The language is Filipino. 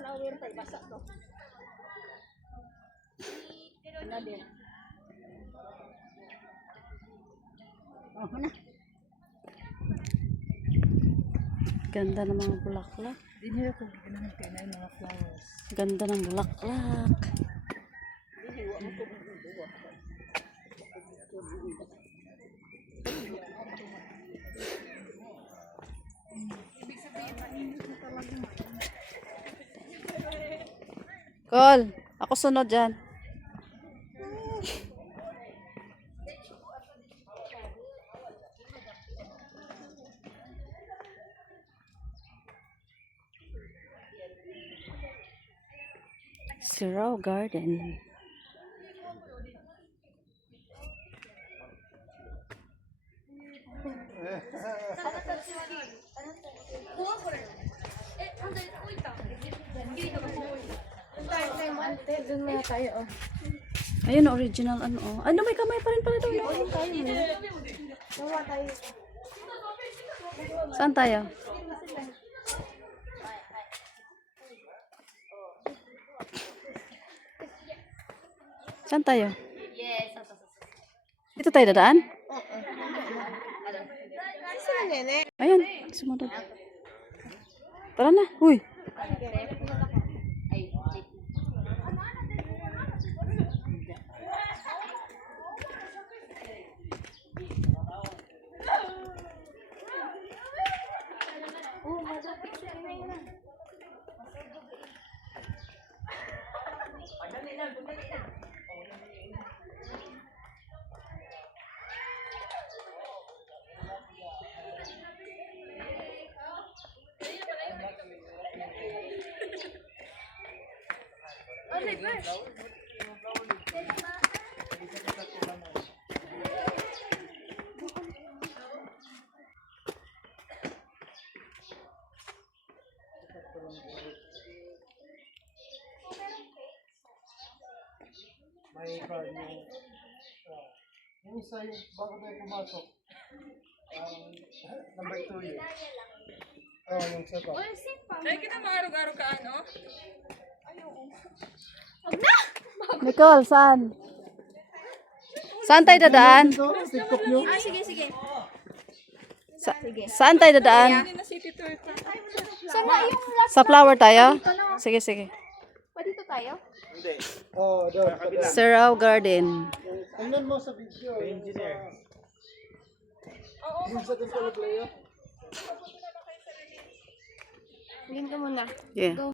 Flower pa basa to. Na din. Oh, na. Ganda ng mga bulaklak. Dinhi ko ginahan kay na mga flowers. Ganda ng bulaklak. Dinhi wa mo ko duwa. Call. Ako sunod dyan. Sirao Garden. Doon muna tayo, oh. Ayun, original ano. Oh. Ano, may kamay pa rin pala doon. Tawa tayo. Saan tayo? Saan tayo? Dito tayo dadaan? Ayun, sumunod. Tara na, huy. May card yung isa yung bago tayo pumasok. Number 2 yun. Yung setup. Ay, kita maarog-arog ka, ano? Nicole, saan? Saan tayo dadaan? TikTok nyo? Sige, sige. Saan tayo dadaan? Hindi na city tour ka. Saan na yung last? Sa flower tayo? Sige, sige. Pa dito tayo? Doon. Sirao Garden. Tingnan mo sa video. Engineer. Yung sa temple player. Link ka muna. Yeah.